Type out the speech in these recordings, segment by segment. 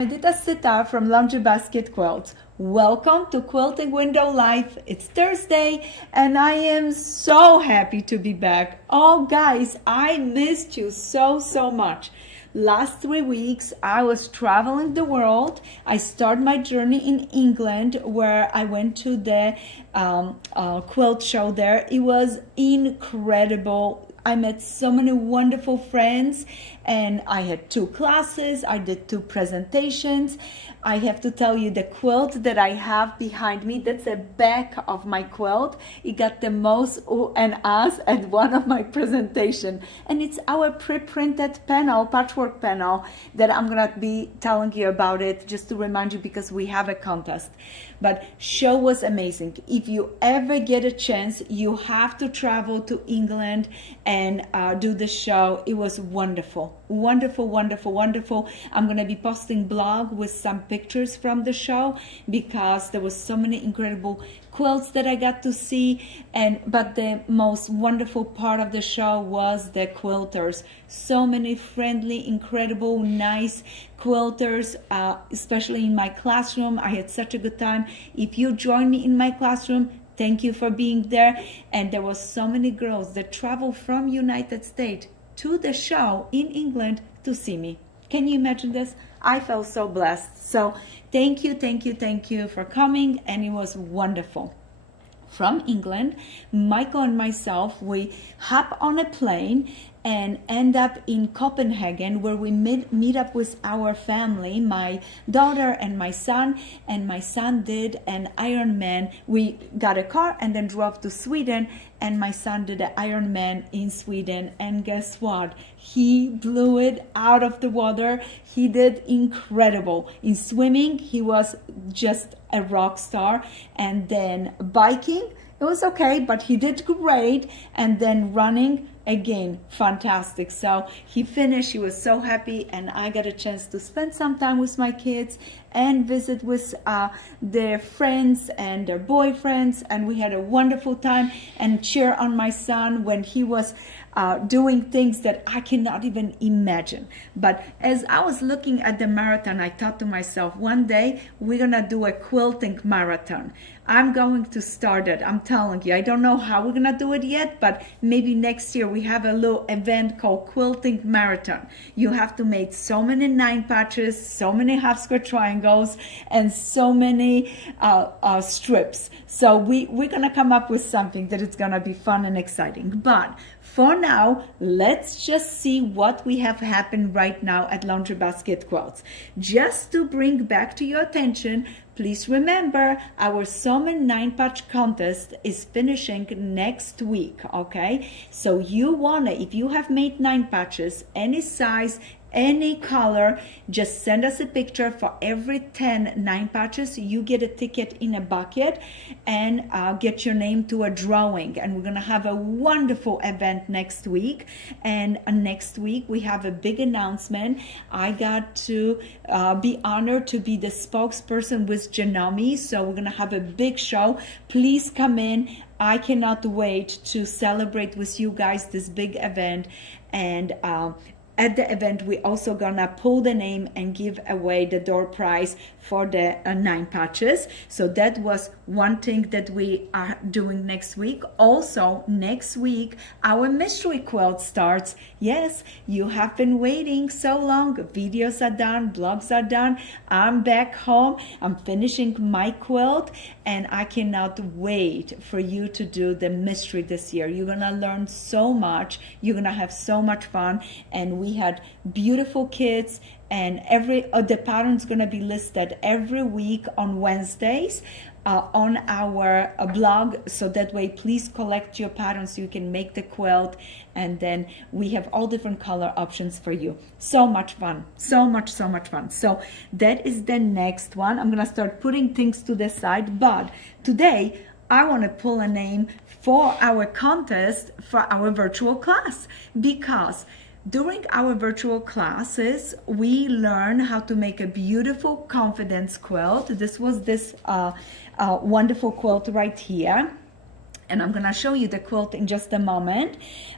Edyta from Laundry Basket Quilts. Welcome to Quilting Window Life. It's Thursday and I am so happy to be back. Oh guys, I missed you so much. Last 3 weeks I was traveling the world. I started my journey in England where I went to the quilt show there. It was incredible. I met so many wonderful friends and I had 2 classes. I did 2 presentations. I have to tell you, the quilt that I have behind me, that's the back of my quilt. It got the most ooh and ahs at one of my presentation. And it's our pre-printed panel, patchwork panel, that I'm gonna be telling you about it just to remind you because we have a contest. But show was amazing. If you ever get a chance, you have to travel to England and do the show. It was wonderful. Wonderful. I'm gonna be posting blog with some pictures from the show because there was so many incredible quilts that I got to see, but the most wonderful part of the show was the quilters. So many friendly, incredible, nice quilters, especially in my classroom. I had such a good time. If you join me in my classroom, thank you for being there. And there was so many girls that traveled from United States to the show in England to see me. Can you imagine this? I felt so blessed. So thank you for coming, and it was wonderful. From England, Michael and myself, we hop on a plane and end up in Copenhagen, where we meet up with our family, my daughter and my son did an Ironman. We got a car and then drove to Sweden, and my son did an Ironman in Sweden, and guess what? He blew it out of the water. He did incredible. In swimming, he was just a rock star, and then biking, it was okay, but he did great, and then running, again, fantastic. So he finished, he was so happy, and I got a chance to spend some time with my kids and visit with their friends and their boyfriends, and we had a wonderful time and cheer on my son when he was doing things that I cannot even imagine. But as I was looking at the marathon, I thought to myself, one day we're gonna do a quilting marathon. I'm going to start it. I'm telling you, I don't know how we're gonna do it yet, but maybe next year we have a little event called Quilting Marathon. You have to make so many 9 patches, so many half square triangles, and so many strips. So we're gonna come up with something that is gonna be fun and exciting. But for now, let's just see what we have happened right now at Laundry Basket Quilts. Just to bring back to your attention, please remember our Summer 9 patch contest is finishing next week, okay? So if you have made 9 patches, any size, any color, just send us a picture. For every 10 9 patches, you get a ticket in a bucket and get your name to a drawing. And we're gonna have a wonderful event next week. And next week we have a big announcement. I got to be honored to be the spokesperson with Janami, so we're gonna have a big show. Please come in. I cannot wait to celebrate with you guys this big event. And at the event, we're also gonna pull the name and give away the door prize for the 9 patches. So that was one thing that we are doing next week. Also, next week, our mystery quilt starts. Yes, you have been waiting so long. Videos are done, blogs are done. I'm back home. I'm finishing my quilt, and I cannot wait for you to do the mystery this year. You're gonna learn so much. You're gonna have so much fun, and we had beautiful kids, and the pattern's gonna be listed every week on Wednesdays on our blog, so that way please collect your patterns so you can make the quilt, and then we have all different color options for you. So much fun, so much fun. So that is the next one. I'm gonna start putting things to the side, but today I want to pull a name for our contest for our virtual class, because during our virtual classes, we learn how to make a beautiful confidence quilt. This was this wonderful quilt right here. And I'm gonna show you the quilt in just a moment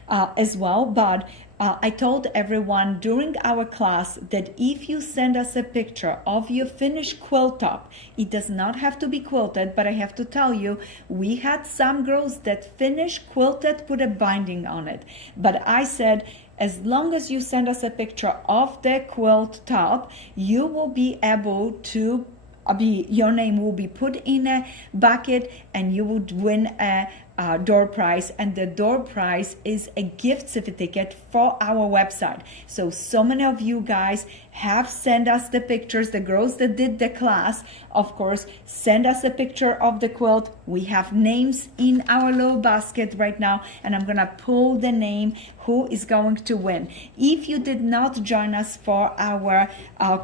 as well. But I told everyone during our class that if you send us a picture of your finished quilt top, it does not have to be quilted, but I have to tell you, we had some girls that finished quilted, put a binding on it. But I said, as long as you send us a picture of the quilt top, you will be able to your name will be put in a bucket and you would win a door prize, and the door prize is a gift certificate for our website. So many of you guys have sent us the pictures. The girls that did the class, of course, send us a picture of the quilt. We have names in our little basket right now, and I'm gonna pull the name who is going to win. If you did not join us for our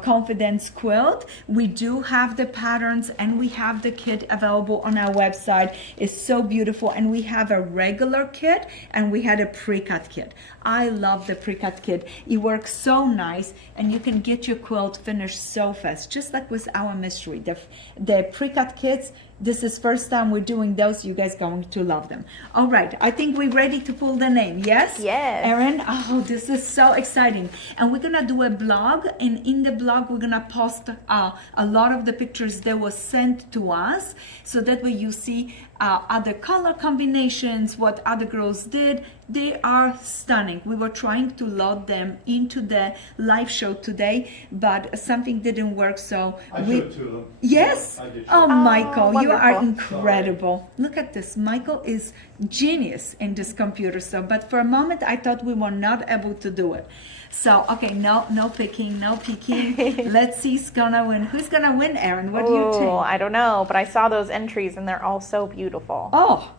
confidence quilt, we do have the patterns and we have the kit available on our website. It's so beautiful, and we have a regular kit and we had a pre-cut kit. I love the pre-cut kit. It works so nice, and you can get your quilt finished so fast, just like with our mystery. The pre-cut kits, this is first time we're doing those. You guys going to love them. All right, I think we're ready to pull the name. Yes? Yes. Erin, oh, this is so exciting. And we're gonna do a blog, and in the blog we're gonna post a lot of the pictures that was sent to us, so that way you see other color combinations, what other girls did. They are stunning. We were trying to load them into the live show today, but something didn't work, so I showed two of them. Yes. I did show Oh, them. Michael, you are wonderful. incredible. Look at this. Michael is genius in this computer stuff, but for a moment I thought we were not able to do it. So, okay, no picking, no peeking. Let's see who's gonna win. Who's gonna win, Erin? What do you think? I don't know, but I saw those entries and they're all so beautiful. Oh,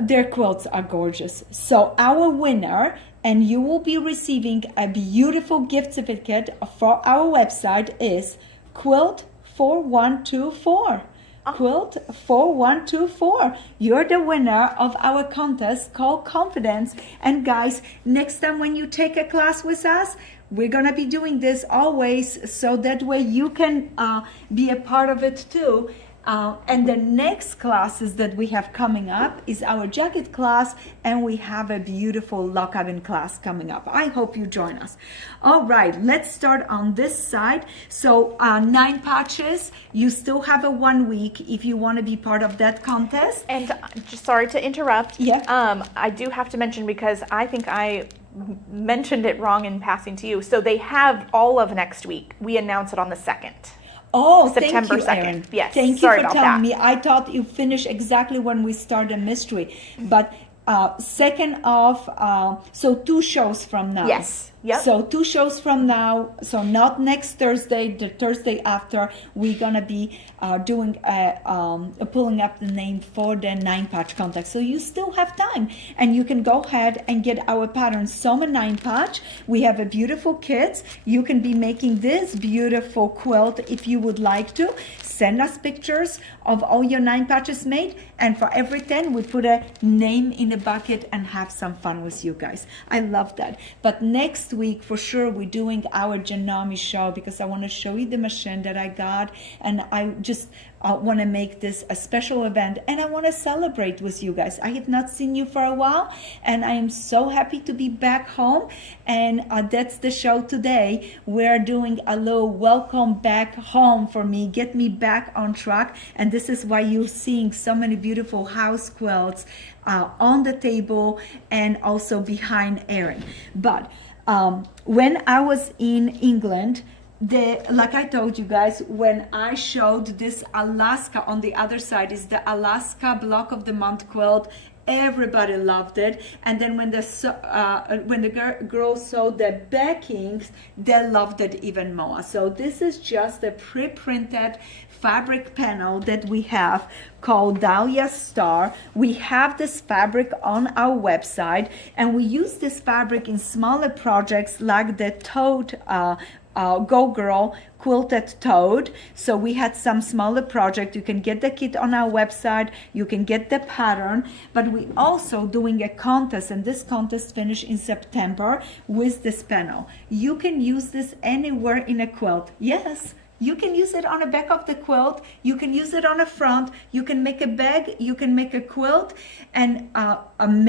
their quilts are gorgeous. So our winner, and you will be receiving a beautiful gift certificate for our website, is Quilt 4124. Quilt 4124. You're the winner of our contest called Confidence. And guys, next time when you take a class with us, we're gonna be doing this always, so that way you can be a part of it too. And the next classes that we have coming up is our jacket class, and we have a beautiful lock oven class coming up. I hope you join us. All right, let's start on this side. So 9 patches. You still have a 1 week if you want to be part of that contest. And just sorry to interrupt. Yeah. I do have to mention, because I think I mentioned it wrong in passing to you. So they have all of next week. We announce it on the 2nd. Oh, September thank you, 2nd. Erin. Yes, Thank you sorry for about telling that. me. I thought you finished exactly when we started mystery, but 2nd of so 2 shows from now. Yes. Yep. So 2 shows from now, so not next Thursday, the Thursday after, we're gonna be doing pulling up the name for the 9 patch contest. So you still have time, and you can go ahead and get our pattern Soma 9 patch. We have a beautiful kit. You can be making this beautiful quilt if you would like to. Send us pictures of all your 9 patches made, and for every 10 we put a name in a bucket and have some fun with you guys. I love that. But next week for sure we're doing our Janami show, because I want to show you the machine that I got, and I just want to make this a special event, and I want to celebrate with you guys. I have not seen you for a while, and I am so happy to be back home, and that's the show today. We're doing a little welcome back home for me, get me back on track, and this is why you're seeing so many beautiful house quilts on the table and also behind Erin. But when I was in England, like I told you guys, when I showed this Alaska, on the other side is the Alaska block of the month quilt. Everybody loved it, and then when the girls saw the backings, they loved it even more. So this is just a pre-printed fabric panel that we have called Dahlia Star. We have this fabric on our website, and we use this fabric in smaller projects like the tote Go Girl quilted toad. So we had some smaller project. You can get the kit on our website, you can get the pattern, but we also doing a contest, and this contest finished in September with this panel. You can use this anywhere in a quilt. Yes, You can use it on the back of the quilt. You can use it on the front. You can make a bag. You can make a quilt. And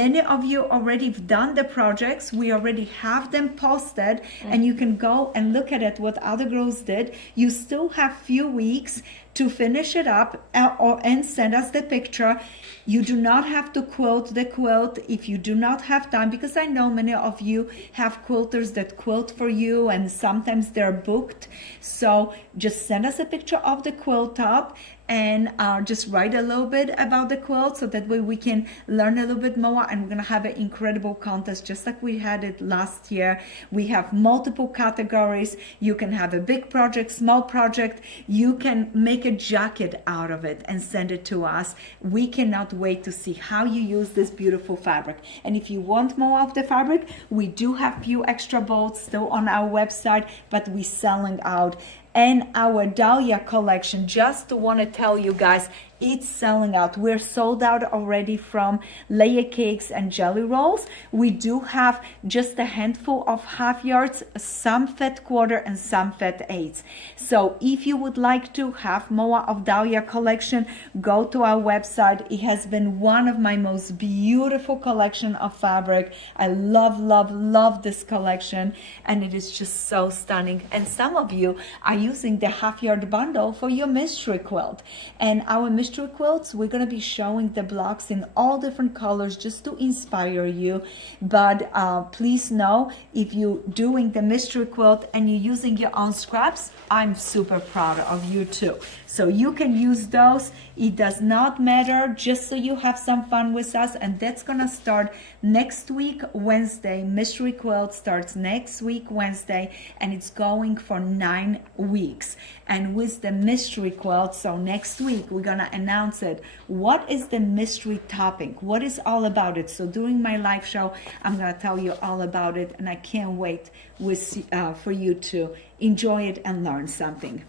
many of you already have done the projects. We already have them posted, and you can go and look at it, what other girls did. You still have few weeks to finish it up and send us the picture. You do not have to quilt the quilt if you do not have time, because I know many of you have quilters that quilt for you and sometimes they're booked. So just send us a picture of the quilt top and just write a little bit about the quilt, so that way we can learn a little bit more. And we're gonna have an incredible contest just like we had it last year. We have multiple categories. You can have a big project, small project. You can make a jacket out of it and send it to us. We cannot wait to see how you use this beautiful fabric. And if you want more of the fabric, we do have few extra bolts still on our website, but we're selling out. And our Dahlia collection, just want to tell you guys, it's selling out. We're sold out already from layer cakes and jelly rolls. We do have just a handful of half yards, some fat quarter and some fat eighths. So if you would like to have more of Dahlia collection, go to our website. It has been one of my most beautiful collection of fabric. I love, love, love this collection, and it is just so stunning. And some of you are using the half yard bundle for your mystery quilt. And our mystery quilts, we're going to be showing the blocks in all different colors just to inspire you. But please know, if you're doing the mystery quilt and you're using your own scraps, I'm super proud of you too. So you can use those. It does not matter, just so you have some fun with us. And that's gonna start next week, Wednesday. Mystery quilt starts next week, Wednesday, and it's going for 9 weeks. And with the mystery quilt, so next week we're gonna announce it. What is the mystery topping? What is all about it? So during my live show, I'm gonna tell you all about it, and I can't wait for you to enjoy it and learn something.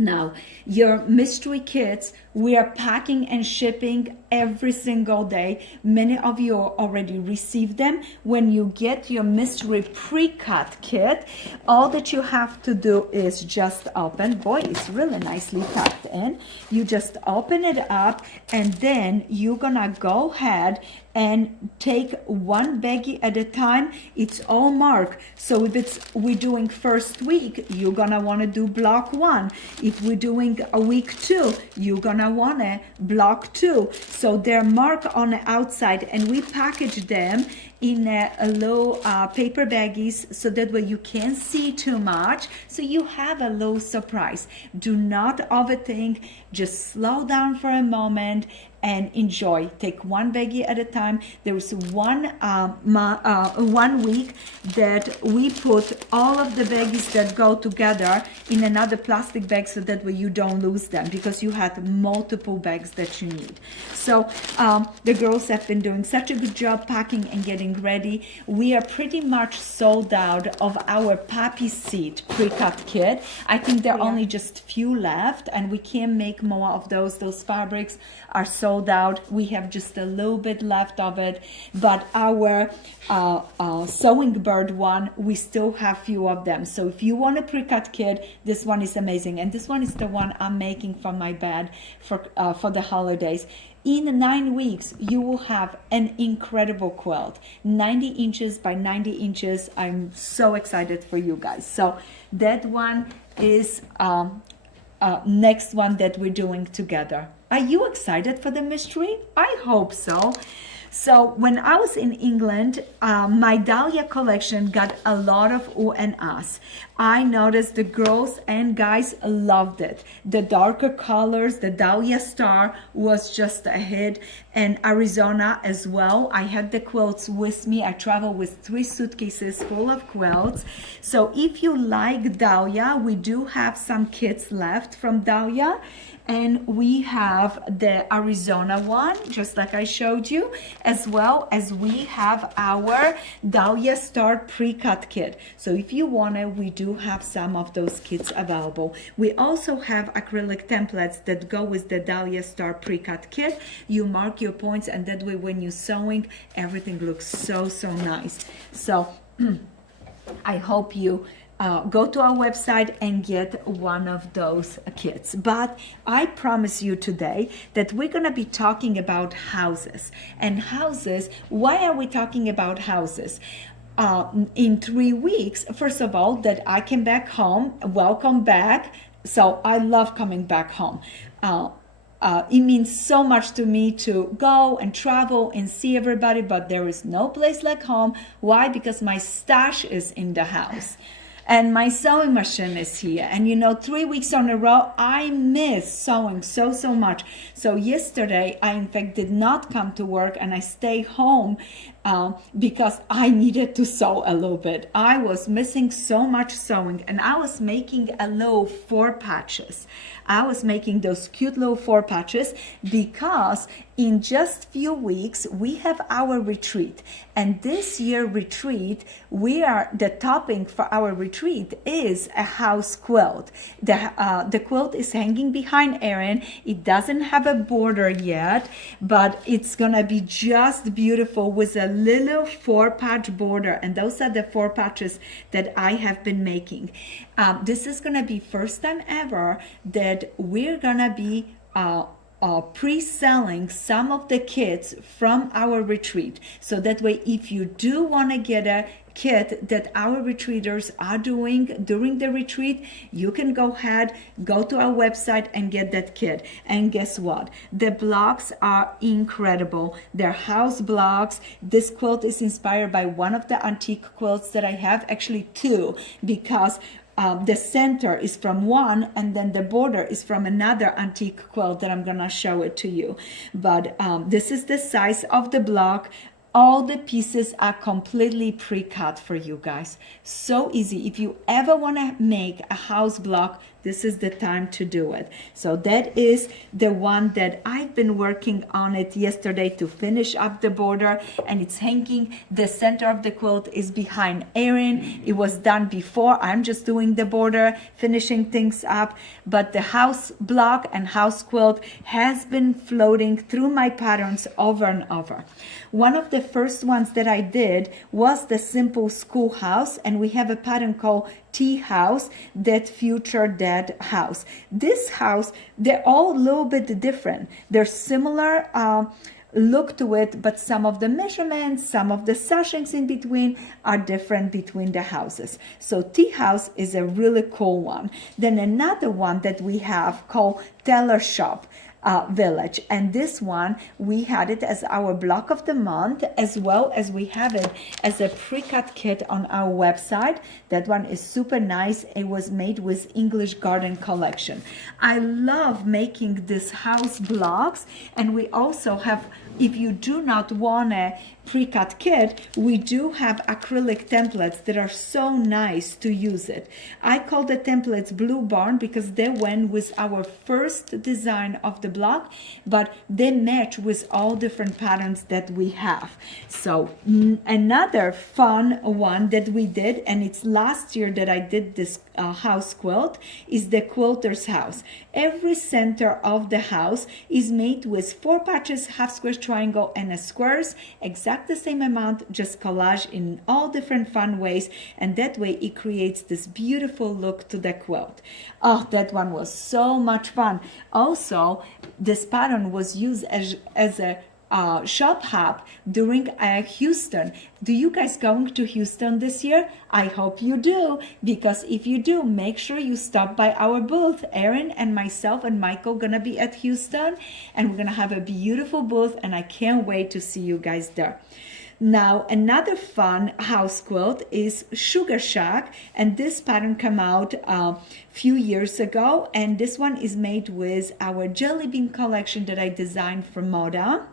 Now, your mystery kits, we are packing and shipping every single day. Many of you already received them. When you get your mystery pre-cut kit, all that you have to do is just open. Boy, it's really nicely tucked in. You just open it up, and then you're gonna go ahead and take one baggie at a time. It's all marked. So if we're doing first week, you're gonna wanna do block 1. If we're doing a week 2, you're gonna wanna block 2. So they're marked on the outside, and we package them in a little paper baggies, so that way you can't see too much, so you have a little surprise. Do not overthink, just slow down for a moment and enjoy. Take one baggie at a time. There is one week that we put all of the baggies that go together in another plastic bag, so that way you don't lose them, because you had multiple bags that you need. So the girls have been doing such a good job packing and getting ready. We are pretty much sold out of our poppy seed pre-cut kit. I think there are only just few left, and we can't make more of those. Those fabrics are sold out. We have just a little bit left of it, but our sewing bird one, we still have few of them. So if you want a pre-cut kit, this one is amazing, and this one is the one I'm making for my bed for the holidays. In 9 weeks, you will have an incredible quilt, 90 inches by 90 inches. I'm so excited for you guys. So that one is next one that we're doing together. Are you excited for the mystery? I hope so. So when I was in England, my Dahlia collection got a lot of ooh and ahs. I noticed the girls and guys loved it. The darker colors, the Dahlia Star was just a hit, and Arizona as well. I had the quilts with me. I travel with 3 suitcases full of quilts. So if you like Dahlia, we do have some kits left from Dahlia. And we have the Arizona one, just like I showed you, as well as we have our Dahlia Star pre-cut kit. So if you want it, we do have some of those kits available. We also have acrylic templates that go with the Dahlia Star pre-cut kit. You mark your points, and that way when you're sewing, everything looks so, so nice. So I hope you go to our website and get one of those kits. But I promise you today that we're going to be talking about houses. And houses, why are we talking about houses? In 3 weeks, first of all, that I came back home, welcome back. So I love coming back home. It means so much to me to go and travel and see everybody, but there is no place like home. Why? Because my stash is in the house. And my sewing machine is here. And 3 weeks on a row, I miss sewing so much. So yesterday, I in fact did not come to work and I stayed home because I needed to sew a little bit. I was missing so much sewing, and I was making a little 4 patches. I was making those cute little 4 patches because in just few weeks we have our retreat, and this year retreat, the topping for our retreat is a house quilt. The quilt is hanging behind Erin. It doesn't have a border yet, but it's gonna be just beautiful with a little 4-patch border, and those are the 4 patches that I have been making. This is gonna be first time ever that we're gonna be pre-selling some of the kits from our retreat. So that way, if you do want to get a kit that our retreaters are doing during the retreat, you can go ahead, go to our website and get that kit. And guess what? The blocks are incredible. They're house blocks. This quilt is inspired by one of the antique quilts that I have, actually 2, because the center is from one and then the border is from another antique quilt that I'm gonna show it to you. But this is the size of the block. All the pieces are completely pre-cut for you guys. So easy. If you ever want to make a house block, this is the time to do it. So that is the one that I've been working on it yesterday to finish up the border, and it's hanging. The center of the quilt is behind Erin. It was done before. I'm just doing the border, finishing things up. But the house block and house quilt has been floating through my patterns over and over. One of the first ones that I did was the simple schoolhouse, and we have a pattern called tea house that featured that house. This house, they're all a little bit different. They're similar look to it, but some of the measurements, some of the sashings in between are different between the houses. So tea house is a really cool one. Then another one that we have called Tailor Shop Village, and this one we had it as our block of the month, as well as we have it as a pre-cut kit on our website. That one is super nice. It was made with English Garden Collection. I love making these house blocks, and we also have, if you do not want a pre-cut kit, we do have acrylic templates that are so nice to use it. I call the templates Blue Barn because they went with our first design of the block, but they match with all different patterns that we have. So another fun one that we did, and it's last year that I did this house quilt, is the quilter's house. Every center of the house is made with 4 patches, half square, triangle, and a squares, exact the same amount, just collage in all different fun ways, and that way it creates this beautiful look to the quilt. Oh, that one was so much fun. Also, this pattern was used as a shop hop during Houston. Do you guys going to Houston this year? I hope you do, because if you do, make sure you stop by our booth. Erin and myself and Michael gonna be at Houston, and we're gonna have a beautiful booth, and I can't wait to see you guys there. Now, another fun house quilt is Sugar Shack, and this pattern came out a few years ago, and this one is made with our Jelly Bean collection that I designed for Moda.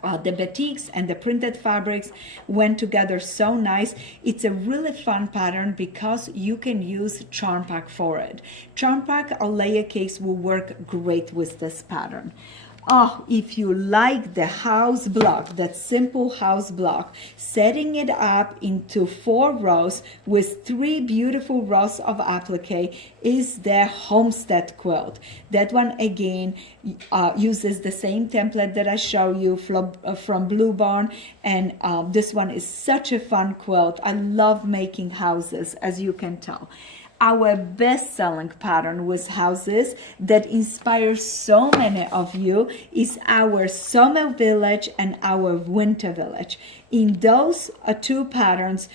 The batiks and the printed fabrics went together so nice. It's a really fun pattern because you can use charm pack for it. Charm pack or layer cakes will work great with this pattern. Oh, if you like the house block, that simple house block, setting it up into 4 rows with 3 beautiful rows of applique is the homestead quilt. That one again uses the same template that I show you from Blue Barn, and this one is such a fun quilt. I love making houses, as you can tell. Our best-selling pattern with houses that inspires so many of you is our Summer Village and our Winter Village. In those 2 patterns,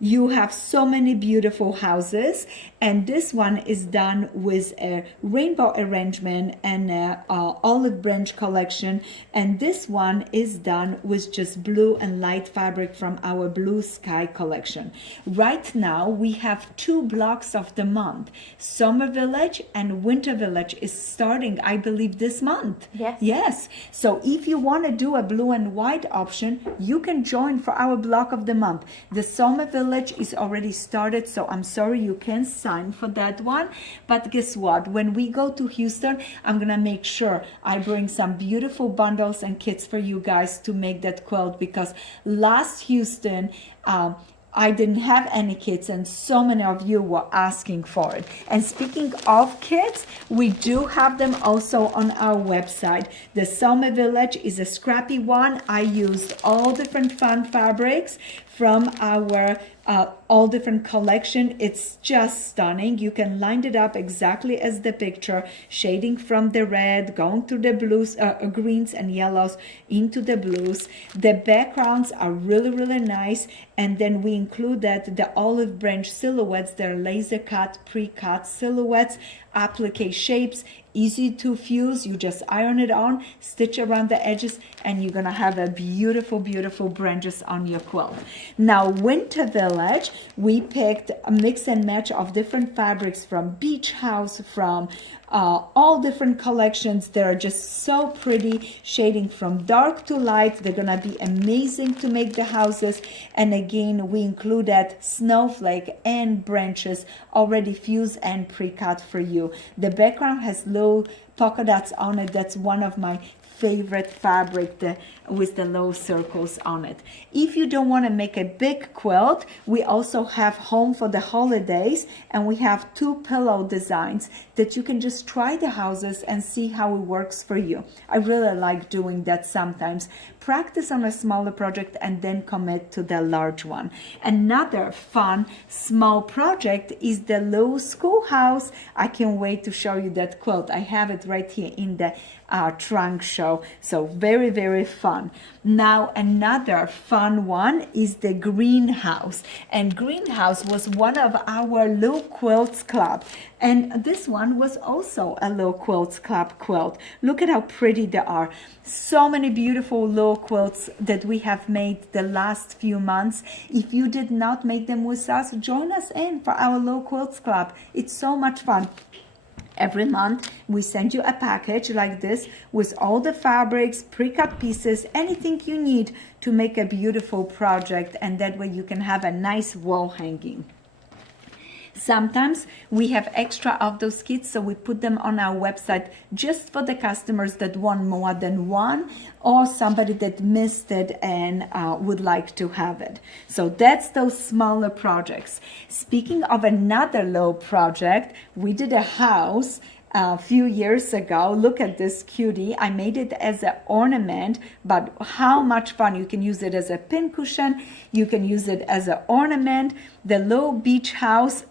you have so many beautiful houses, and this one is done with a rainbow arrangement and a olive branch collection, and this one is done with just blue and light fabric from our Blue Sky collection. Right now we have 2 blocks of the month. Summer Village and Winter Village is starting, I believe, this month. Yes. So if you want to do a blue and white option, you can join for our block of the month. The Summer Village is already started, so I'm sorry you can't sign for that one. But guess what? When we go to Houston, I'm gonna make sure I bring some beautiful bundles and kits for you guys to make that quilt, because last Houston, I didn't have any kits, and so many of you were asking for it. And speaking of kits, we do have them also on our website. The Summer Village is a scrappy one. I used all different fun fabrics from our all different collection. It's just stunning. You can line it up exactly as the picture, shading from the red, going through the blues, greens and yellows into the blues. The backgrounds are really, really nice. And then we included the olive branch silhouettes. They're laser cut, pre-cut silhouettes, applique shapes, easy to fuse. You just iron it on, stitch around the edges, and you're gonna have a beautiful, beautiful branches on your quilt. Now, Winter Village, we picked a mix and match of different fabrics from Beach House, from all different collections. They're just so pretty, shading from dark to light. They're gonna be amazing to make the houses. And again, we included snowflake and branches already fused and pre-cut for you. The background has little polka dots on it. That's one of my favorite fabric, with the low circles on it. If you don't want to make a big quilt, we also have Home for the Holidays, and we have 2 pillow designs that you can just try the houses and see how it works for you. I really like doing that sometimes. Practice on a smaller project and then commit to the large one. Another fun small project is the Low Schoolhouse. I can't wait to show you that quilt. I have it right here in the trunk show. So very, very fun. Now another fun one is the Greenhouse. And Greenhouse was one of our Low Quilts Club. And this one was also a Low Quilts Club quilt. Look at how pretty they are. So many beautiful low quilts that we have made the last few months. If you did not make them with us, join us in for our Low Quilts Club. It's so much fun. Every month, we send you a package like this with all the fabrics, pre-cut pieces, anything you need to make a beautiful project, and that way you can have a nice wall hanging. Sometimes we have extra of those kits, so we put them on our website just for the customers that want more than one, or somebody that missed it and would like to have it. So that's those smaller projects. Speaking of another low project, we did a house a few years ago. Look at this cutie. I made it as an ornament, but how much fun. You can use it as a pincushion. You can use it as an ornament. The Low Beach House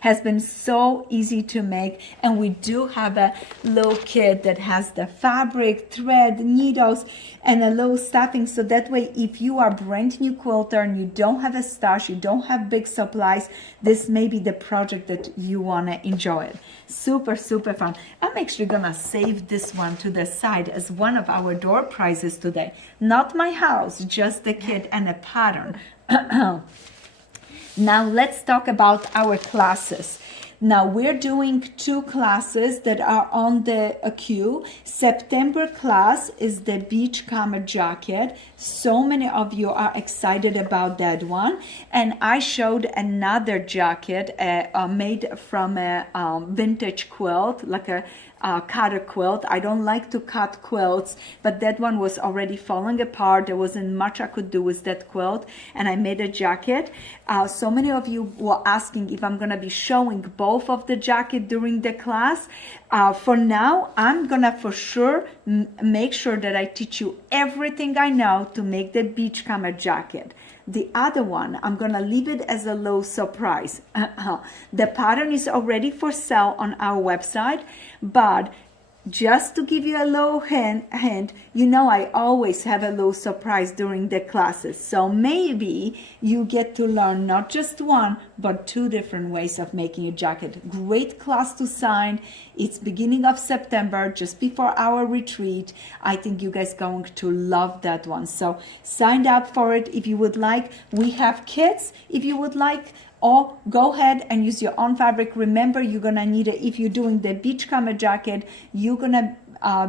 has been so easy to make, and we do have a low kit that has the fabric, thread, needles, and a low stuffing, so that way if you are a brand new quilter and you don't have a stash, you don't have big supplies, this may be the project that you want to enjoy it. Super, super fun. I'm actually gonna save this one to the side as one of our door prizes today. Not my house, just the kit and a pattern. Now let's talk about our classes. Now we're doing 2 classes that are on the queue. September class is the beachcomber jacket. So many of you are excited about that one. And I showed another jacket made from a vintage quilt, like a cutter quilt. I don't like to cut quilts, but that one was already falling apart. There wasn't much I could do with that quilt, and I made a jacket. So many of you were asking if I'm gonna be showing both of the jacket during the class. For now, I'm gonna for sure make sure that I teach you everything I know to make the beachcomber jacket. The other one, I'm gonna leave it as a little surprise. The pattern is already for sale on our website, but just to give you a little hint, you know I always have a little surprise during the classes. So maybe you get to learn not just one, but 2 different ways of making a jacket. Great class to sign. It's beginning of September, just before our retreat. I think you guys going to love that one. So sign up for it if you would like. We have kits if you would like. Or go ahead and use your own fabric. Remember, you're gonna need it if you're doing the beachcomber jacket. You're gonna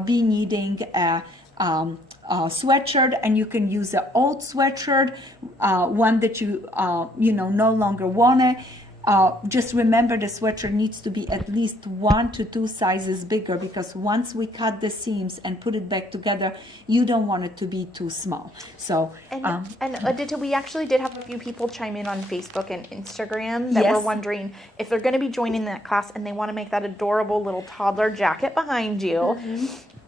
be needing a sweatshirt, and you can use an old sweatshirt, one that you no longer want it. Just remember the sweatshirt needs to be at least 1 to 2 sizes bigger, because once we cut the seams and put it back together, you don't want it to be too small. So and Edyta, we actually did have a few people chime in on Facebook and Instagram that were wondering if they're going to be joining that class and they want to make that adorable little toddler jacket behind you. Mm-hmm.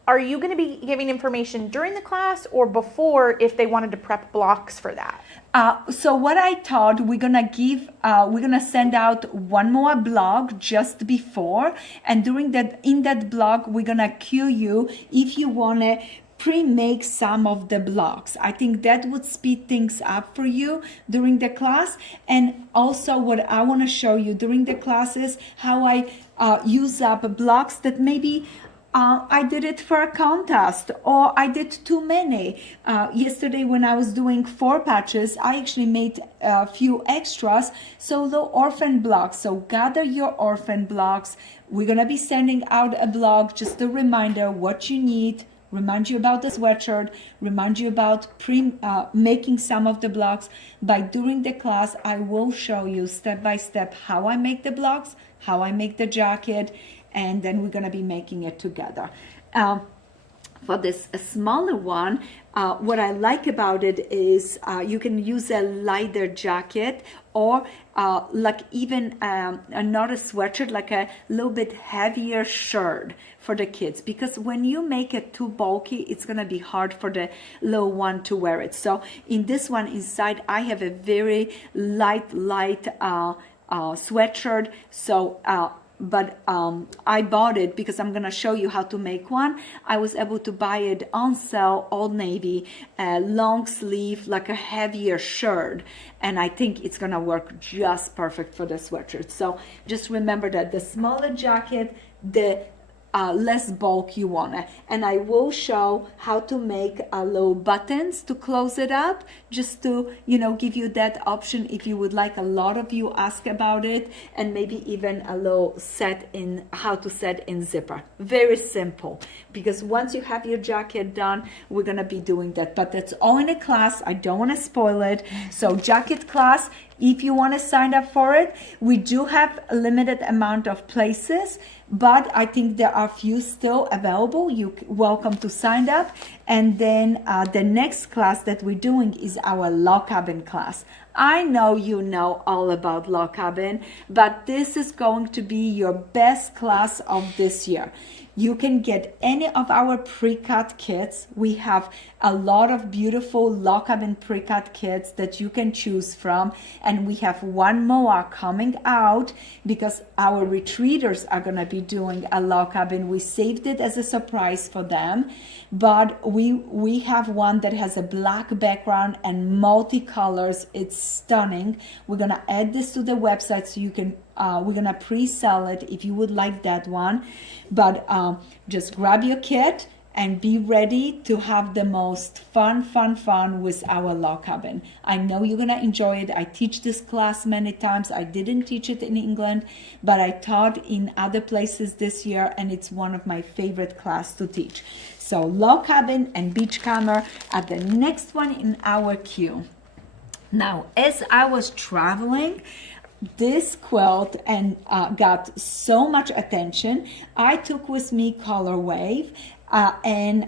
Are you going to be giving information during the class or before if they wanted to prep blocks for that? So what I thought, we're gonna send out one more blog just before, and in that blog, we're gonna cue you if you wanna pre-make some of the blocks. I think that would speed things up for you during the class. And also what I want to show you during the class is how I use up blocks that maybe I did it for a contest, or I did too many. Yesterday when I was doing 4 patches, I actually made a few extras, so the orphan blocks. So gather your orphan blocks. We're gonna be sending out a blog, just a reminder what you need, remind you about the sweatshirt, remind you about making some of the blocks. During the class, I will show you step by step how I make the blocks, how I make the jacket, and then we're gonna be making it together. For this smaller one, what I like about it is you can use a lighter jacket, or like even not a sweatshirt, like a little bit heavier shirt for the kids, because when you make it too bulky, it's gonna be hard for the little one to wear it. So in this one inside, I have a very light sweatshirt. So but I bought it because I'm gonna show you how to make one. I was able to buy it on sale, Old Navy, long sleeve, like a heavier shirt, and I think it's gonna work just perfect for the sweatshirt. So just remember that the smaller jacket, the less bulk you want. And I will show how to make little buttons to close it up, just to give you that option if you would like. A lot of you ask about it, and maybe even a little how to set in zipper. Very simple, because once you have your jacket done, we're gonna be doing that, but that's all in a class. I don't want to spoil it. So jacket class, if you want to sign up for it, we do have a limited amount of places, but I think there are few still available. You're welcome to sign up. And then the next class that we're doing is our log cabin class. I know you know all about log cabin, but this is going to be your best class of this year. You can get any of our pre-cut kits. We have a lot of beautiful log cabin pre-cut kits that you can choose from, and we have one more coming out because our retreaters are going to be doing a log cabin. We saved it as a surprise for them, but we have one that has a black background and multicolors. It's stunning. We're going to add this to the website so you can we're gonna pre-sell it if you would like that one. But just grab your kit and be ready to have the most fun with our log cabin. I know you're gonna enjoy it. I teach this class many times. I didn't teach it in England, but I taught in other places this year, and it's one of my favorite class to teach. So log cabin and beach camera are the next one in our queue. Now, as I was traveling, this quilt and got so much attention. I took with me Color Wave and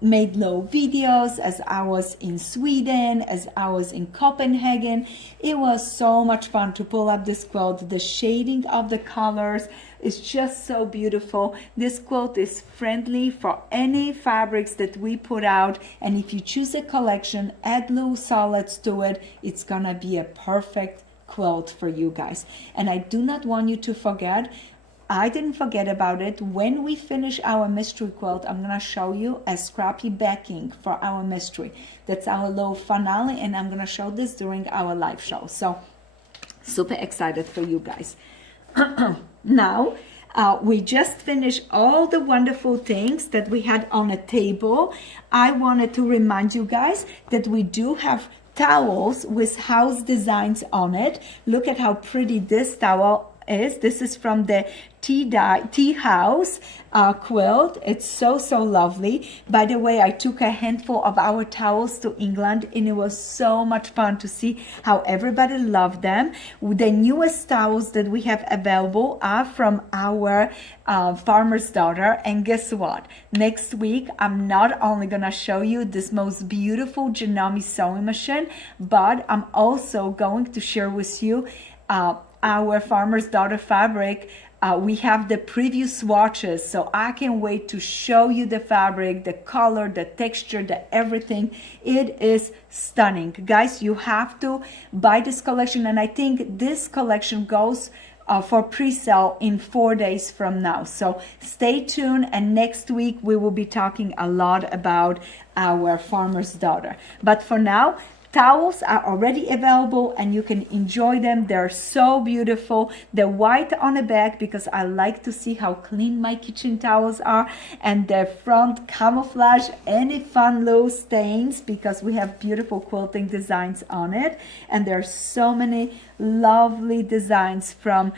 made little videos as I was in Sweden, as I was in Copenhagen. It was so much fun to pull up this quilt. The shading of the colors is just so beautiful. This quilt is friendly for any fabrics that we put out, and if you choose a collection, add little solids to it, it's gonna be a perfect quilt for you guys. And I do not want you to forget, I didn't forget about it. When we finish our mystery quilt, I'm gonna show you a scrappy backing for our mystery. That's our little finale, and I'm gonna show this during our live show. So super excited for you guys. Now, we just finished all the wonderful things that we had on a table. I wanted to remind you guys that we do have towels with house designs on it. Look at how pretty this towel is. This is from the tea house quilt. It's so lovely. By the way, I took a handful of our towels to England, and it was so much fun to see how everybody loved them. The newest towels that we have available are from our farmer's daughter, and guess what? Next week I'm not only gonna show you this most beautiful Janome sewing machine, but I'm also going to share with you our farmer's daughter fabric. We have the preview swatches, so I can't wait to show you the fabric, the color, the texture, the everything. It is stunning. Guys, you have to buy this collection, and I think this collection goes for pre-sale in 4 days from now. So stay tuned, and next week we will be talking a lot about our farmer's daughter. But for now, towels are already available and you can enjoy them. They're so beautiful. The white on the back, because I like to see how clean my kitchen towels are, and the front camouflage any fun little stains, because we have beautiful quilting designs on it. And there's so many lovely designs, from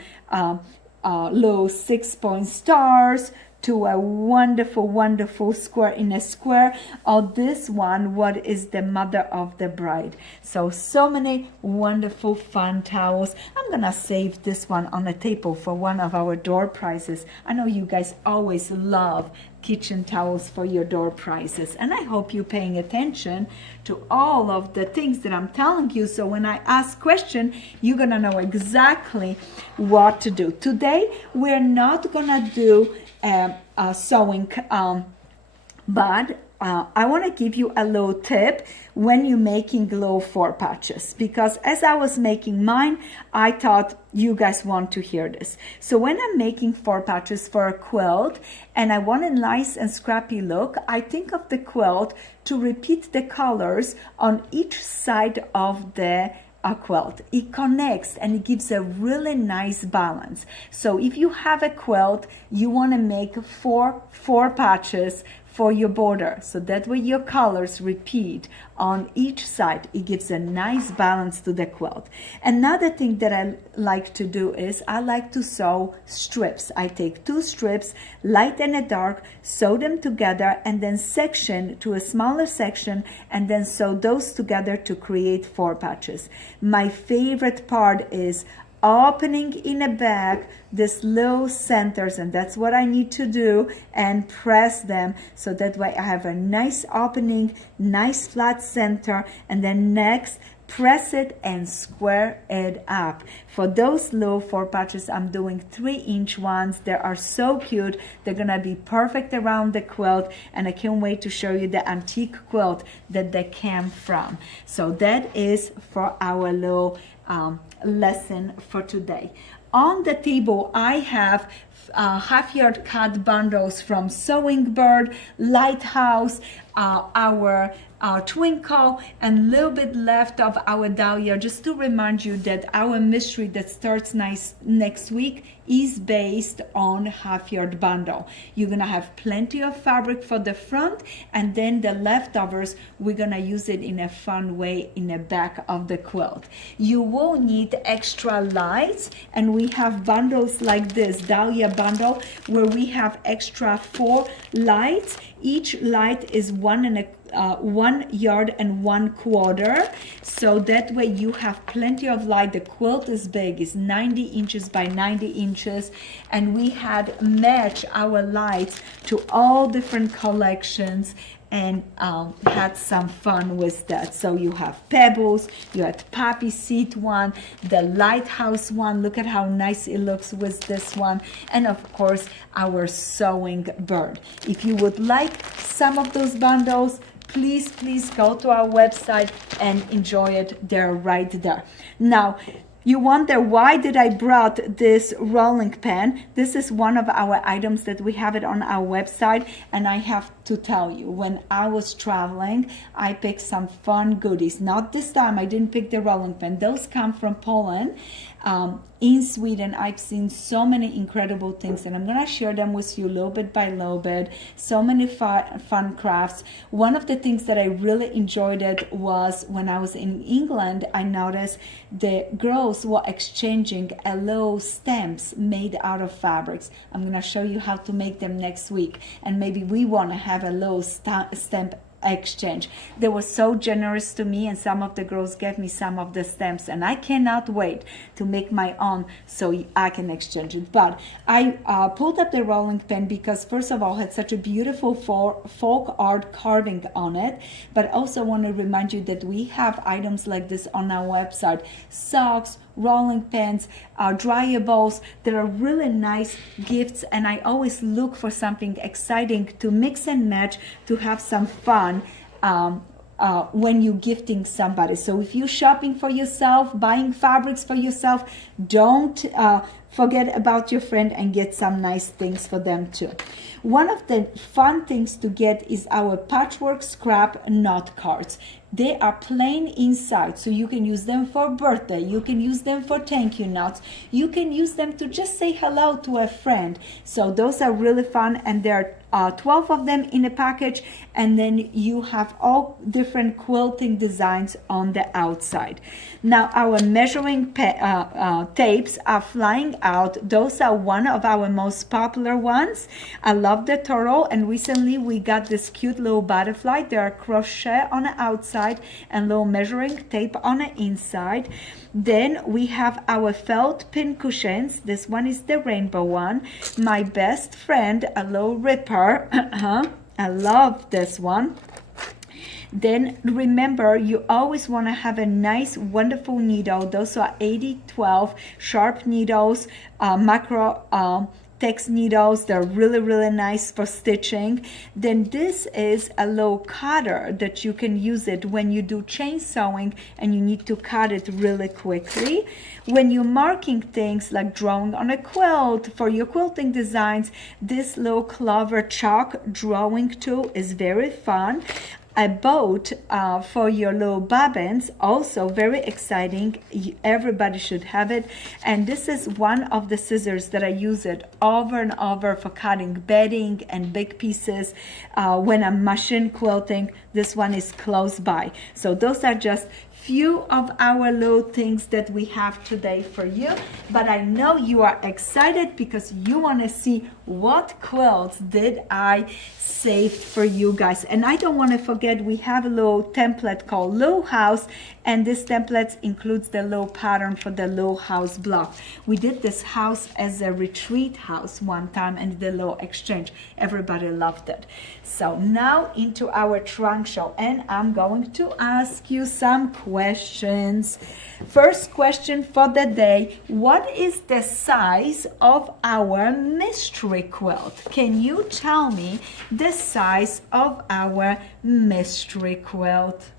little 6-point stars to a wonderful square in a square. Oh, this one, what is the mother of the bride? So many wonderful fun towels. I'm gonna save this one on the table for one of our door prizes. I know you guys always love kitchen towels for your door prizes, and I hope you're paying attention to all of the things that I'm telling you, so when I ask question, you're gonna know exactly what to do. Today we're not gonna do sewing, but I want to give you a little tip when you're making little 4 patches, because as I was making mine, I thought you guys want to hear this. So when I'm making 4 patches for a quilt and I want a nice and scrappy look, I think of the quilt to repeat the colors on each side of the quilt. It connects and it gives a really nice balance. So if you have a quilt, you want to make four patches for your border, so that way your colors repeat on each side. It gives a nice balance to the quilt. Another thing that I like to do is I like to sew strips. I take 2 strips, light and a dark, sew them together, and then section to a smaller section, and then sew those together to create 4 patches. My favorite part is opening in the back this little centers, and that's what I need to do, and press them, so that way I have a nice opening, nice flat center, and then next press it and square it up. For those little 4 patches, I'm doing 3-inch ones. They are so cute. They're gonna be perfect around the quilt, and I can't wait to show you the antique quilt that they came from. So that is for our little lesson for today. On the table I have half-yard cut bundles from Sewing Bird, Lighthouse. our twinkle and a little bit left of our dahlia, just to remind you that our mystery that starts next week is based on half-yard bundle. You're gonna have plenty of fabric for the front, and then the leftovers, we're gonna use it in a fun way in the back of the quilt. You will need extra lights, and we have bundles like this dahlia bundle where we have extra 4 lights. Each light is 1 yard and 1/4, so that way you have plenty of light. The quilt is big, it's 90 inches by 90 inches, and we had matched our lights to all different collections and had some fun with that. So you have pebbles, you had poppy seed one, the lighthouse one, look at how nice it looks with this one, and of course our sewing bird. If you would like some of those bundles, please go to our website and enjoy it. They're right there. Now, you wonder why did I brought this rolling pin? This is one of our items that we have it on our website, and I have to tell you, when I was traveling, I picked some fun goodies. Not this time, I didn't pick the rolling pin. Those come from Poland. In Sweden, I've seen so many incredible things, and I'm gonna share them with you little bit by little bit. So many fun crafts. One of the things that I really enjoyed it was when I was in England, I noticed the girls were exchanging a little stamps made out of fabrics. I'm gonna show you how to make them next week, and maybe we wanna have a little stamp exchange. They were so generous to me, and some of the girls gave me some of the stamps, and I cannot wait to make my own so I can exchange it. But I pulled up the rolling pin because first of all it had such a beautiful folk art carving on it, but also want to remind you that we have items like this on our website: socks, rolling pins, dryables. That are really nice gifts, and I always look for something exciting to mix and match to have some fun when you're gifting somebody. So if you're shopping for yourself, buying fabrics for yourself, don't forget about your friend and get some nice things for them too. One of the fun things to get is our patchwork scrap knot cards. They are plain inside, so you can use them for birthday, you can use them for thank you notes, you can use them to just say hello to a friend. So those are really fun, and there are 12 of them in a package, and then you have all different quilting designs on the outside. Now our measuring tapes are flying out. Those are one of our most popular ones. I love the turtle, and recently we got this cute little butterfly. There are crochet on the outside and little measuring tape on the inside. Then we have our felt pin cushions. This one is the rainbow one. My best friend, a little ripper. I love this one. Then remember, you always want to have a nice, wonderful needle. Those are 80-12 sharp needles, macro text needles. They're really nice for stitching. Then this is a little cutter that you can use it when you do chain sewing and you need to cut it really quickly. When you're marking things like drawing on a quilt for your quilting designs, this little clover chalk drawing tool is very fun. A boat for your little bobbins, also very exciting. Everybody should have it. And this is one of the scissors that I use it over and over for cutting bedding and big pieces when I'm machine quilting. This one is close by. So those are just few of our little things that we have today for you, but I know you are excited because you want to see what quilts did I save for you guys. And I don't want to forget, we have a little template called Little House, and this template includes the little pattern for the little house block. We did this house as a retreat house one time and did a little exchange. Everybody loved it. So now into our trunk show, and I'm going to ask you some questions. First question for the day: what is the size of our mystery quilt? Can you tell me the size of our mystery quilt?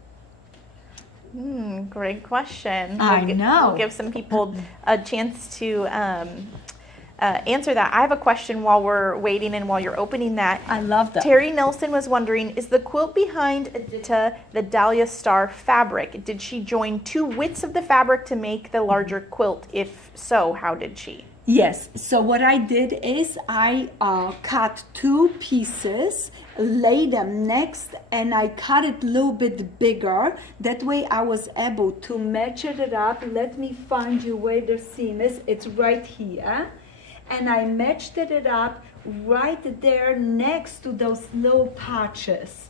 Great question. I know. We'll give some people a chance to answer that, I have a question while we're waiting and while you're opening that. I love that. Terry Nelson was wondering, is the quilt behind Edyta the Dahlia Star fabric? Did she join 2 widths of the fabric to make the larger quilt? If so, how did she? Yes, so what I did is I cut 2 pieces, laid them next, and I cut it a little bit bigger. That way I was able to match it up. Let me find you where the seam is. It's right here. And I matched it up right there next to those little patches.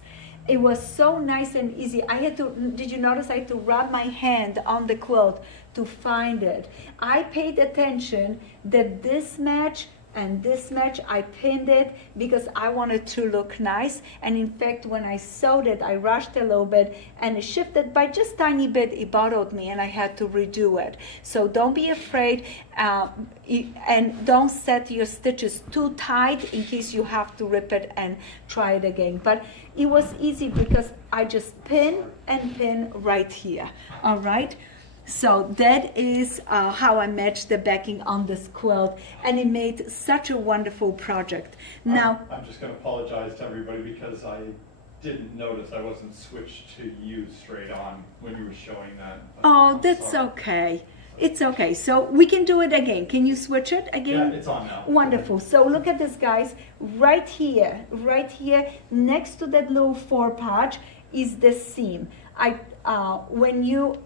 It was so nice and easy. I had to, did you notice I had to rub my hand on the quilt to find it? I paid attention that this match and this match, I pinned it because I wanted to look nice. And in fact, when I sewed it, I rushed a little bit and it shifted by just tiny bit. It bothered me and I had to redo it. So don't be afraid and don't set your stitches too tight in case you have to rip it and try it again. But it was easy because I just pin and pin right here. All right. So that is how I matched the backing on this quilt, and it made such a wonderful project. Now, I'm just going to apologize to everybody because I didn't notice I wasn't switched to you straight on when you were showing that. Oh, that's okay. It's okay. So we can do it again. Can you switch it again? Yeah, it's on now. Wonderful. So look at this, guys. Right here, next to that little 4 patch is the seam. When you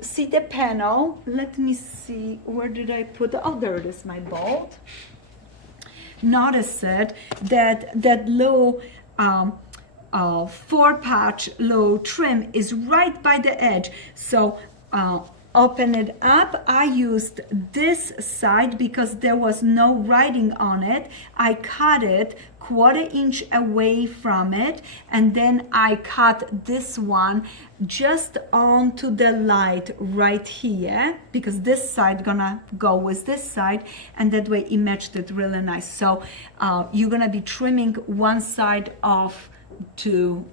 see the panel, let me see, where did I put, oh, there it is, my bolt. Notice it, that little 4 patch little trim is right by the edge. So open it up. I used this side because there was no writing on it. I cut it 1/4 inch away from it, and then I cut this one just onto the light right here because this side gonna go with this side, and that way it matched it really nice. So you're gonna be trimming one side off to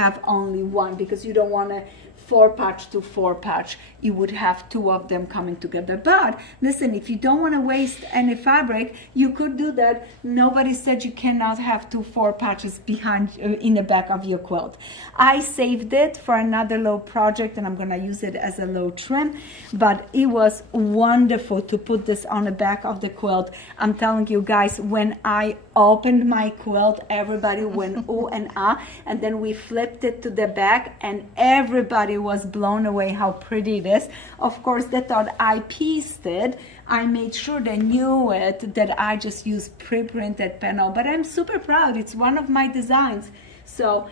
have only one, because you don't want to 4 patch to 4 patch. You would have 2 of them coming together. But listen, if you don't want to waste any fabric, you could do that. Nobody said you cannot have 2 4 patches behind in the back of your quilt. I saved it for another little project, and I'm going to use it as a little trim. But it was wonderful to put this on the back of the quilt. I'm telling you guys, when I opened my quilt, everybody went ooh and ah, and then we flipped it to the back, and everybody was blown away how pretty it is. Of course, they thought I pieced it. I made sure they knew it, that I just used pre-printed panel, but I'm super proud. It's one of my designs. So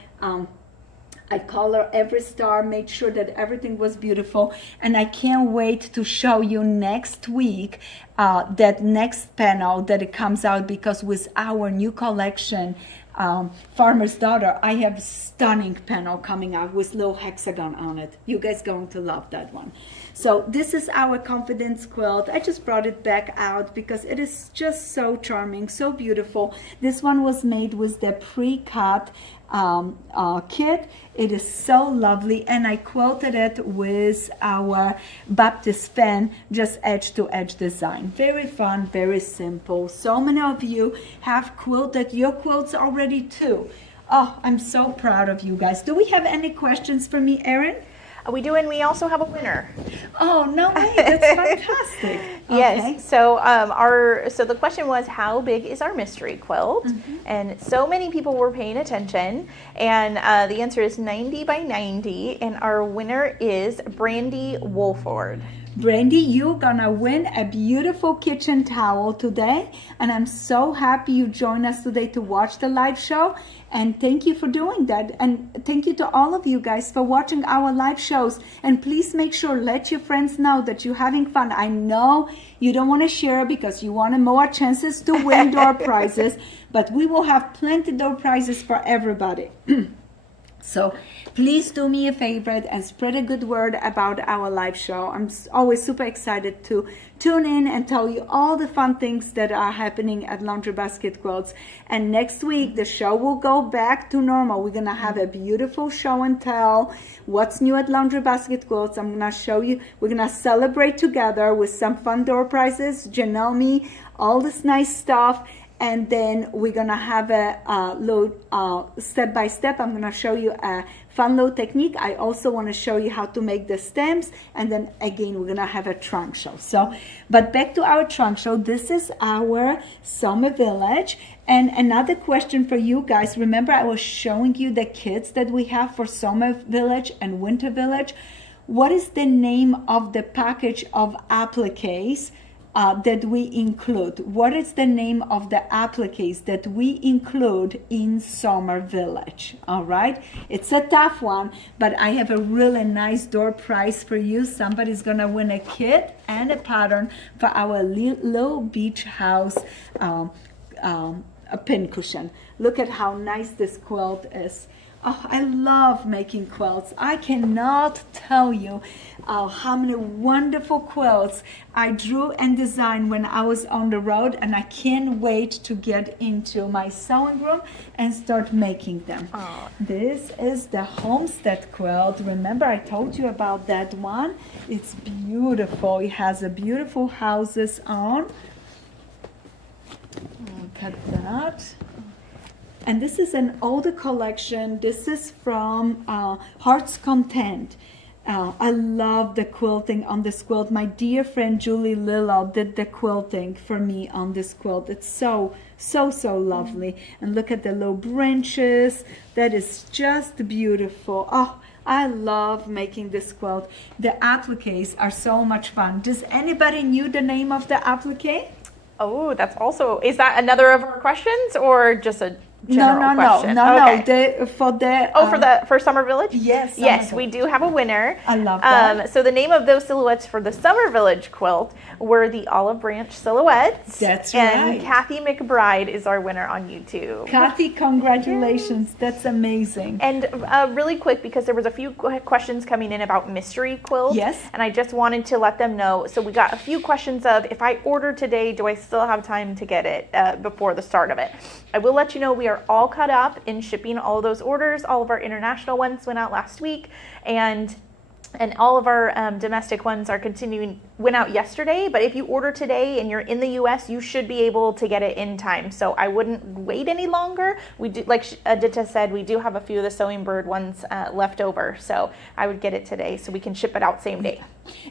I color every star, made sure that everything was beautiful, and I can't wait to show you next week that next panel that it comes out, because with our new collection, Farmer's Daughter, I have stunning panel coming out with little hexagon on it. You guys going to love that one. So this is our Confidence quilt. I just brought it back out because it is just so charming, so beautiful. This one was made with the pre-cut kit. It is so lovely, and I quilted it with our Baptist fan, just edge to edge design. Very fun, very simple. So many of you have quilted your quilts already too. Oh, I'm so proud of you guys. Do we have any questions for me, Erin? We do, and we also have a winner. Oh, no way, that's fantastic. Yes, Okay. so so the question was, how big is our mystery quilt? And so many people were paying attention, and the answer is 90 by 90, and our winner is Brandy Wolford. Brandy, you're gonna win a beautiful kitchen towel today, and I'm so happy you joined us today to watch the live show, and thank you for doing that, and thank you to all of you guys for watching our live shows. And please make sure, let your friends know that you're having fun. I know you don't want to share because you want more chances to win door prizes, but we will have plenty door prizes for everybody. So please do me a favor and spread a good word about our live show. I'm always super excited to tune in and tell you all the fun things that are happening at Laundry Basket Quilts. And next week, the show will go back to normal. We're going to have a beautiful show and tell what's new at Laundry Basket Quilts. I'm going to show you. We're going to celebrate together with some fun door prizes, Janelle me, all this nice stuff. And then we're going to have a load step by step. I'm going to show you a fun load technique. I also want to show you how to make the stems. And then again, we're going to have a trunk show. So, but back to our trunk show. This is our summer village. And another question for you guys. Remember, I was showing you the kits that we have for summer village and winter village. What is the name of the package of appliques that we include? What is the name of the appliques that we include in Summer Village? All right, it's a tough one, but I have a really nice door prize for you. Somebody's gonna win a kit and a pattern for our little beach house a pin cushion. Look at how nice this quilt is. Oh, I love making quilts. I cannot tell you how many wonderful quilts I drew and designed when I was on the road, and I can't wait to get into my sewing room and start making them. Aww. This is the homestead quilt. Remember I told you about that one? It's beautiful. It has a beautiful houses on. Look at that. And this is an older collection. This is from Heart's Content. I love the quilting on this quilt. My dear friend Julie Lillo did the quilting for me on this quilt. It's so lovely. And look at the low branches. That is just beautiful. Oh, I love making this quilt. The appliques are so much fun. Does anybody know the name of the applique? Oh, that's also, is that another of our questions or just a general question? No. Okay. For Summer Village? Yes. Yes, we do have a winner. I love that. So the name of those silhouettes for the Summer Village quilt were the Olive Branch silhouettes. That's and right. Kathy McBride is our winner on YouTube. Kathy, congratulations. Yes. That's amazing. And really quick, because there was a few questions coming in about mystery quilts. Yes. And I just wanted to let them know. So we got a few questions of, if I order today, do I still have time to get it before the start of it? I will let you know we are all caught up in shipping all of those orders. All of our international ones went out last week, and all of our domestic ones are went out yesterday. But if you order today and you're in the US, you should be able to get it in time. So I wouldn't wait any longer. We do, like Edyta said, we do have a few of the Sewing Bird ones left over. So I would get it today so we can ship it out same day.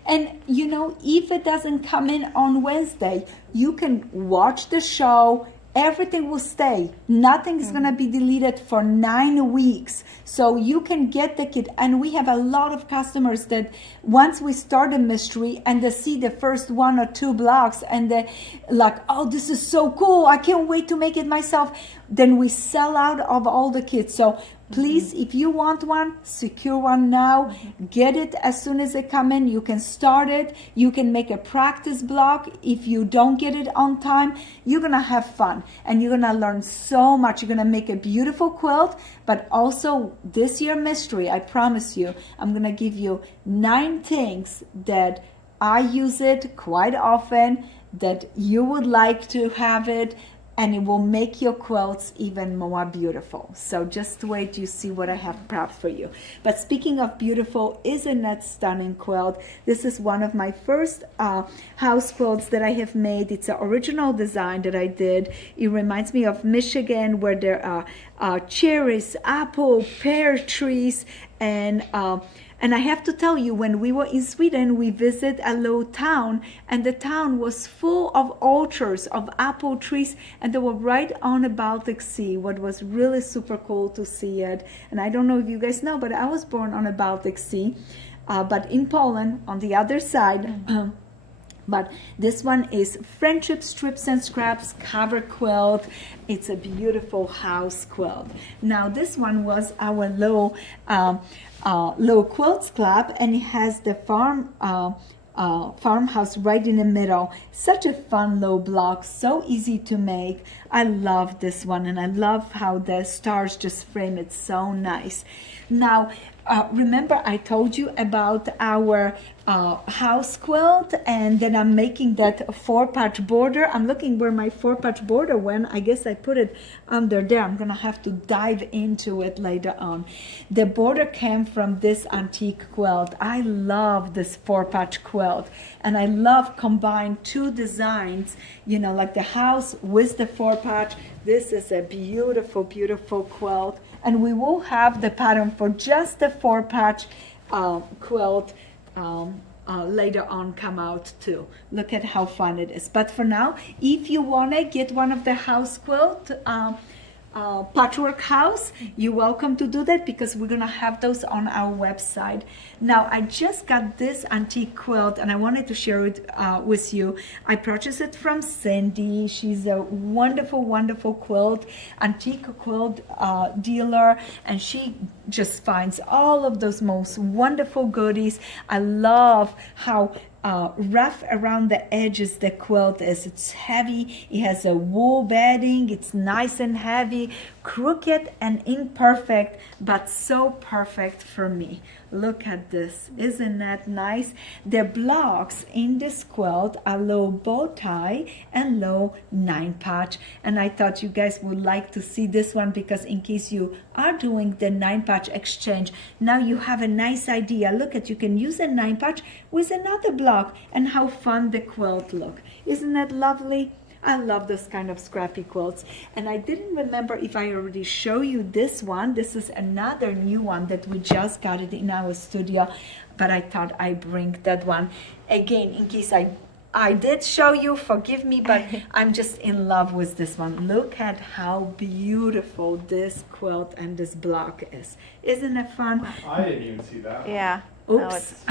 And you know, if it doesn't come in on Wednesday, you can watch the show. Everything will stay. Nothing is going to be deleted for 9 weeks. So you can get the kit. And we have a lot of customers that once we start a mystery and they see the first 1 or 2 blocks and they're like, oh, this is so cool. I can't wait to make it myself. Then we sell out of all the kits. So please, if you want one, secure one now. Get it as soon as they come in. You can start it. You can make a practice block. If you don't get it on time, you're going to have fun. And you're going to learn so much. You're going to make a beautiful quilt. But also this year mystery, I promise you, I'm going to give you 9 things that I use it quite often, that you would like to have it, and it will make your quilts even more beautiful. So just wait, you see what I have prepped for you. But speaking of beautiful, isn't that stunning quilt? This is one of my first house quilts that I have made. It's an original design that I did. It reminds me of Michigan, where there are cherries, apple, pear trees, and I have to tell you, when we were in Sweden, we visited a little town, and the town was full of orchards of apple trees, and they were right on the Baltic Sea, what was really super cool to see it. And I don't know if you guys know, but I was born on the Baltic Sea, but in Poland, on the other side. But this one is Friendship Strips and Scraps cover quilt. It's a beautiful house quilt. Now this one was our little quilts club, and it has the farm farmhouse right in the middle. Such a fun low block, so easy to make. I love this one, and I love how the stars just frame it so nice. Now, remember I told you about our house quilt, and then I'm making that 4-patch border. I'm looking where my 4-patch border went. I guess I put it under there. I'm gonna have to dive into it later on. The border came from this antique quilt. I love this 4-patch quilt, and I love combine two designs, you know, like the house with the 4-patch. This is a beautiful, beautiful quilt. And we will have the pattern for just the 4-patch quilt later on come out too. Look at how fun it is. But for now, if you want to get one of the house quilt patchwork house, you're welcome to do that, because we're gonna have those on our website. Now, I just got this antique quilt and I wanted to share it with you. I purchased it from Cindy. She's a wonderful, wonderful antique quilt dealer, and she just finds all of those most wonderful goodies. I love how rough around the edges the quilt is. It's heavy. It has a wool bedding. It's nice and heavy, crooked and imperfect, but so perfect for me. Look at this. Isn't that nice? The blocks in this quilt are low bow tie and low 9-patch, and I thought you guys would like to see this one, because in case you are doing the 9-patch exchange, now you have a nice idea. Look at, you can use a 9-patch with another block, and how fun the quilt look. Isn't that lovely? I love this kind of scrappy quilts. And I didn't remember if I already show you this one. This is another new one that we just got it in our studio, but I thought I'd bring that one again in case I did show you, forgive me, but I'm just in love with this one. Look at how beautiful this quilt and this block is. Isn't it fun? I didn't even see that one. Yeah. Oops.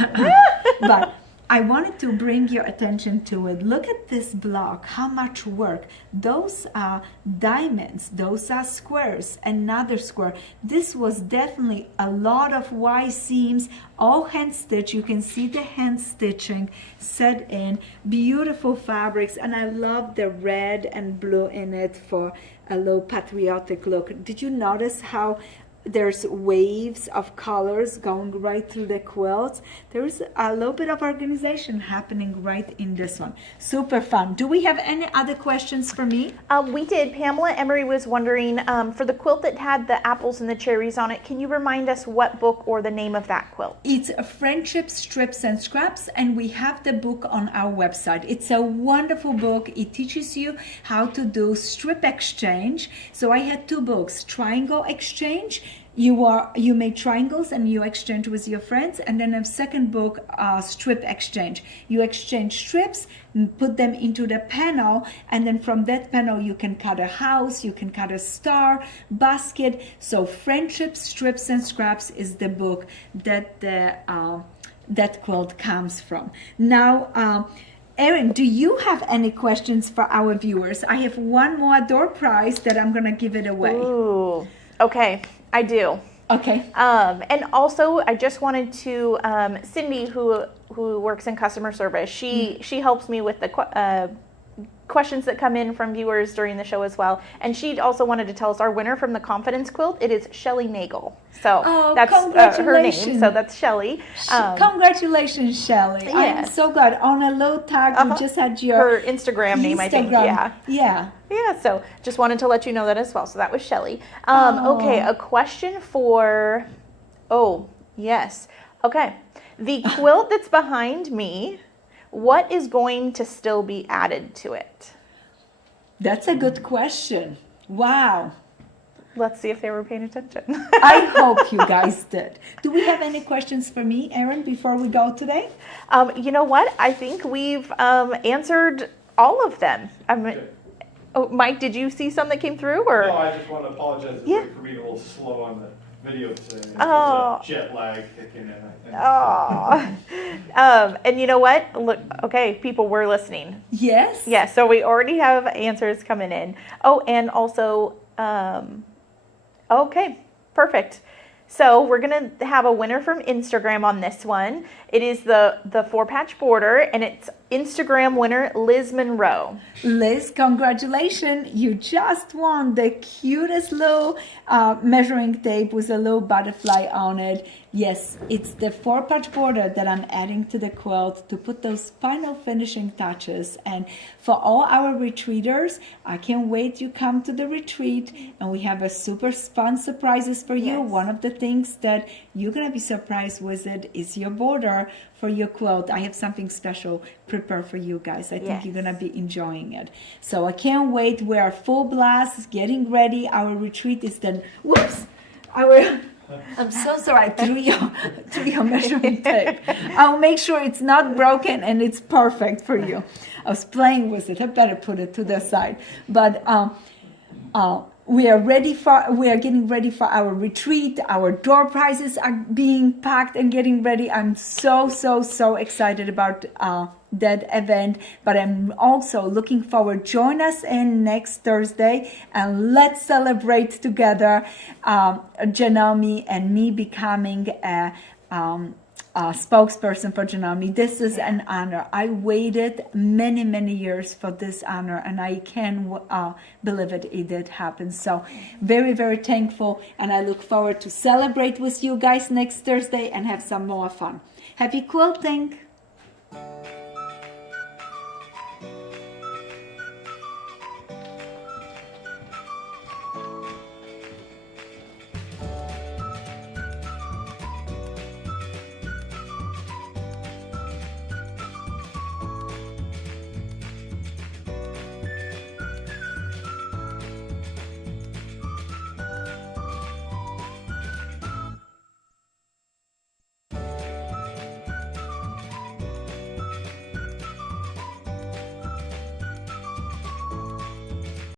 But I wanted to bring your attention to it. Look at this block, how much work. Those are diamonds, those are squares, another square. This was definitely a lot of Y seams, all hand stitched. You can see the hand stitching set in, beautiful fabrics, and I love the red and blue in it for a low patriotic look. Did you notice how there's waves of colors going right through the quilts? There's a little bit of organization happening right in this one. Super fun. Do we have any other questions for me? We did. Pamela Emery was wondering, for the quilt that had the apples and the cherries on it, can you remind us what book or the name of that quilt? It's Friendship Strips and Scraps, and we have the book on our website. It's a wonderful book. It teaches you how to do strip exchange. So I had 2 books, Triangle Exchange. You make triangles and you exchange with your friends, and then a second book, Strip Exchange. You exchange strips, put them into the panel, and then from that panel you can cut a house, you can cut a star, basket. So Friendship Strips and Scraps is the book that that quilt comes from. Now, Erin, do you have any questions for our viewers? I have one more door prize that I'm gonna give it away. Ooh, okay. I do. Okay. And also, I just wanted to, Cindy, who works in customer service, she helps me with the questions that come in from viewers during the show as well. And she also wanted to tell us our winner from the Confidence Quilt. It is Shelly Nagel. So that's her name. So that's Shelly. Congratulations, Shelly. Yes. I'm so glad. On a low tag, you just had her Instagram name, I think. Yeah. Yeah. Yeah, so just wanted to let you know that as well. So that was Shelly. Okay, a question for, yes. Okay, the quilt that's behind me, what is going to still be added to it? That's a good question. Wow. Let's see if they were paying attention. I hope you guys did. Do we have any questions for me, Erin, before we go today? You know what? I think we've answered all of them. Oh, Mike, did you see some that came through? Or? No, I just want to apologize. Yeah. For being a little slow on the video today. Oh. Jet lag kicking in, I think. Oh. And you know what? Look, okay, people were listening. Yes. Yeah, so we already have answers coming in. Oh, and also, okay, perfect. So we're gonna have a winner from Instagram on this one. It is the 4-patch border, and it's Instagram winner Liz Monroe. Liz, congratulations. You just won the cutest little measuring tape with a little butterfly on it. Yes, it's the 4-patch border that I'm adding to the quilt to put those final finishing touches. And for all our retreaters, I can't wait you come to the retreat, and we have a super fun surprises for you. Yes. One of the things that you're gonna be surprised with it is your border for your quilt. I have something special prepared for you guys. I think you're gonna be enjoying it. So I can't wait. We are full blast, getting ready. Our retreat is done. Whoops! I'm so sorry. I threw your measuring tape. I'll make sure it's not broken and it's perfect for you. I was playing with it. I better put it to the side. But we are getting ready for our retreat. Our door prizes are being packed and getting ready. I'm so excited about that event, but I'm also looking forward. Join us in next Thursday, and let's celebrate together Janome and me becoming a spokesperson for Janome. This is an honor. I waited many years for this honor, and I can't believe it did happen. So very thankful, and I look forward to celebrate with you guys next Thursday and have some more fun. Happy quilting!